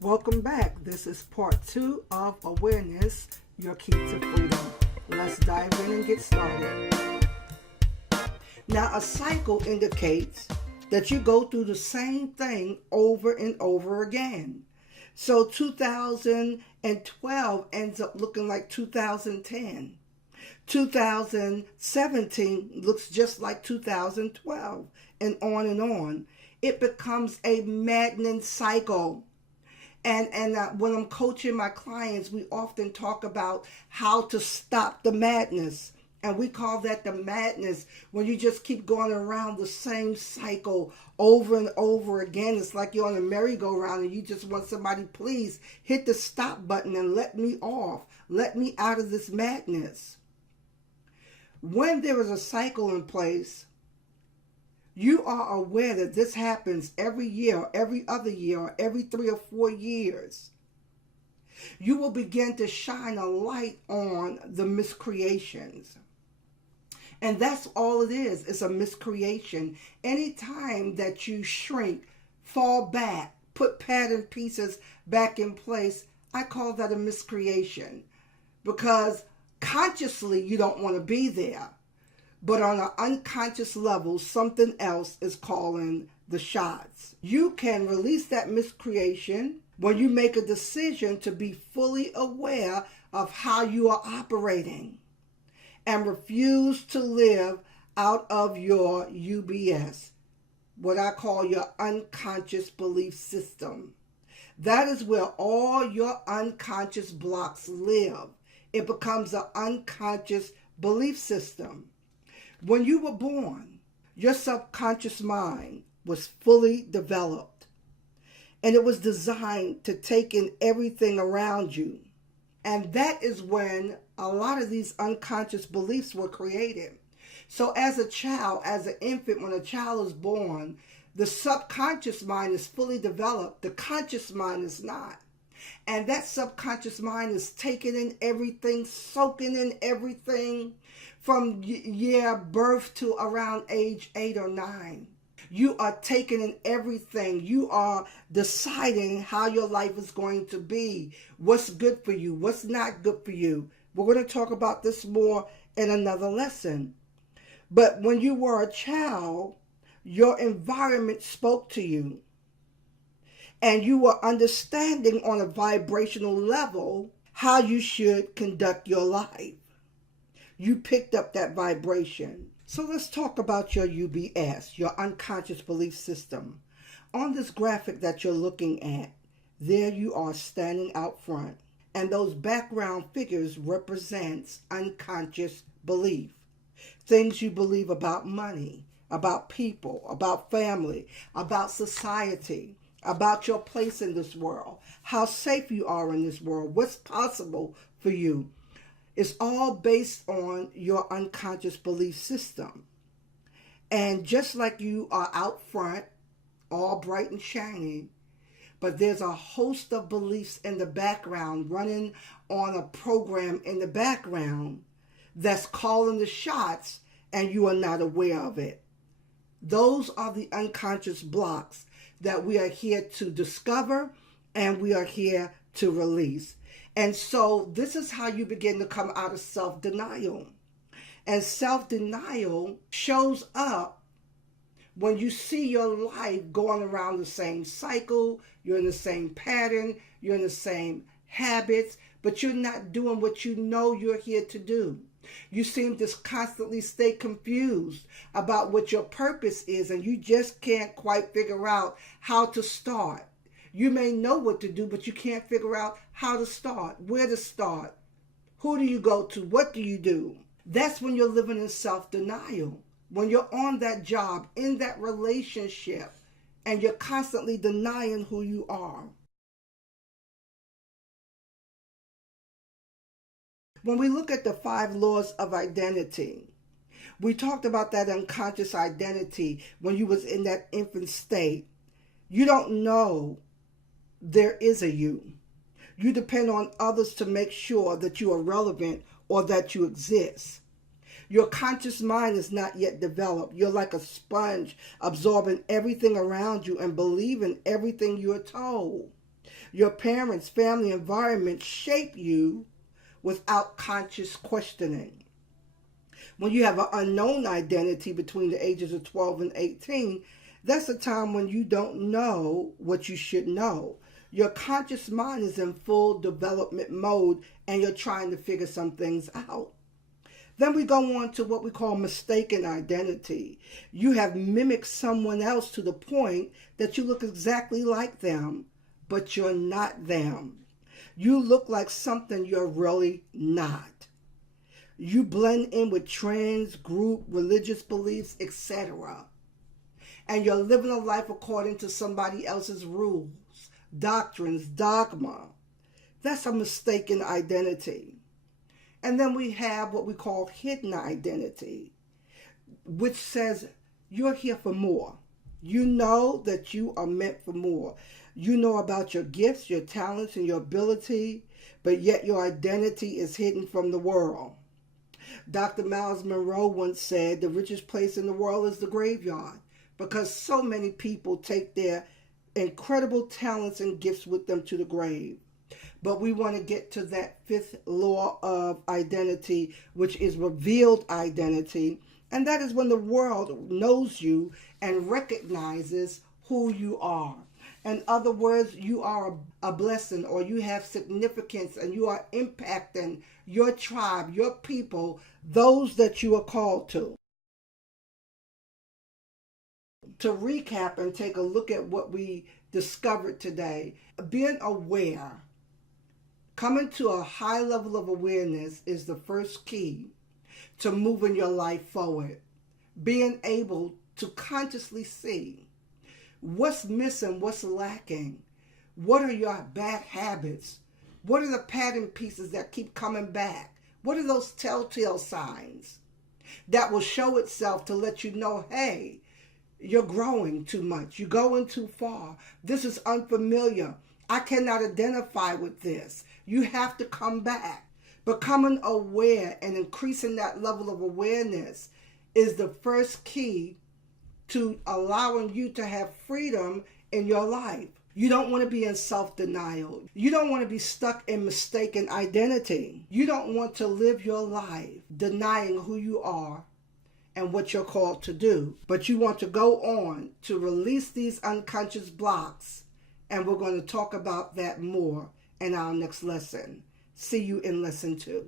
Welcome back. This is part 2 of Awareness, Your Key to Freedom. Let's dive in and get started. Now, a cycle indicates that you go through the same thing over and over again. So 2012 ends up looking like 2010. 2017 looks just like 2012, and on and on. It becomes a maddening cycle. And when I'm coaching my clients, we often talk about how to stop the madness. And we call that the madness when you just keep going around the same cycle over and over again. It's like you're on a merry-go-round and you just want somebody, please hit the stop button and let me off. Let me out of this madness. When there is a cycle in place, you are aware that this happens every year, or every other year, or every 3 or 4 years. You will begin to shine a light on the miscreations. And that's all it is. It's a miscreation. Anytime that you shrink, fall back, put pattern pieces back in place, I call that a miscreation. Because consciously you don't want to be there. But on an unconscious level, something else is calling the shots. You can release that miscreation when you make a decision to be fully aware of how you are operating and refuse to live out of your UBS, what I call your unconscious belief system. That is where all your unconscious blocks live. It becomes an unconscious belief system. When you were born, your subconscious mind was fully developed, and it was designed to take in everything around you. And that is when a lot of these unconscious beliefs were created. So as a child, as an infant, when a child is born, the subconscious mind is fully developed. The conscious mind is not. And that subconscious mind is taking in everything, soaking in everything from year birth to around age 8 or 9. You are taking in everything. You are deciding how your life is going to be, what's good for you, what's not good for you. We're going to talk about this more in another lesson. But when you were a child, your environment spoke to you. And you were understanding on a vibrational level how you should conduct your life. You picked up that vibration. So let's talk about your UBS, your unconscious belief system. On this graphic that you're looking at, there you are standing out front. And those background figures represents unconscious belief. Things you believe about money, about people, about family, about society, about your place in this world, how safe you are in this world, what's possible for you. It's all based on your unconscious belief system. And just like you are out front, all bright and shiny, but there's a host of beliefs in the background running on a program in the background that's calling the shots, and you are not aware of it. Those are the unconscious blocks that we are here to discover and we are here to release. And so this is how you begin to come out of self-denial. And self-denial shows up when you see your life going around the same cycle, you're in the same pattern, you're in the same habits, but you're not doing what you know you're here to do. You seem to constantly stay confused about what your purpose is, and you just can't quite figure out how to start. You may know what to do, but you can't figure out how to start, where to start. Who do you go to? What do you do? That's when you're living in self-denial. When you're on that job, in that relationship, and you're constantly denying who you are. When we look at the 5 laws of identity, we talked about that unconscious identity when you was in that infant state. You don't know there is a you. You depend on others to make sure that you are relevant or that you exist. Your conscious mind is not yet developed. You're like a sponge absorbing everything around you and believing everything you're told. Your parents, family, environment shape you without conscious questioning. When you have an unknown identity between the ages of 12 and 18, that's a time when you don't know what you should know. Your conscious mind is in full development mode and you're trying to figure some things out. Then we go on to what we call mistaken identity. You have mimicked someone else to the point that you look exactly like them, but you're not them. You look like something you're really not. You blend in with trends, group, religious beliefs, etc. And you're living a life according to somebody else's rules, doctrines, dogma. That's a mistaken identity. And then we have what we call hidden identity, which says you're here for more. You know that you are meant for more. You know about your gifts, your talents, and your ability, but yet your identity is hidden from the world. Dr. Miles Monroe once said, the richest place in the world is the graveyard, because so many people take their incredible talents and gifts with them to the grave. But we want to get to that fifth law of identity, which is revealed identity. And that is when the world knows you and recognizes who you are. In other words, you are a blessing, or you have significance, and you are impacting your tribe, your people, those that you are called to. To recap and take a look at what we discovered today, being aware, coming to a high level of awareness is the first key to moving your life forward. Being able to consciously see what's missing, what's lacking, what are your bad habits, what are the pattern pieces that keep coming back, what are those telltale signs that will show itself to let you know, hey, you're growing too much, you're going too far, this is unfamiliar, I cannot identify with this. You have to come back. Becoming aware and increasing that level of awareness is the first key to allowing you to have freedom in your life. You don't want to be in self-denial. You don't want to be stuck in mistaken identity. You don't want to live your life denying who you are and what you're called to do. But you want to go on to release these unconscious blocks. And we're going to talk about that more in our next lesson. See you in lesson 2.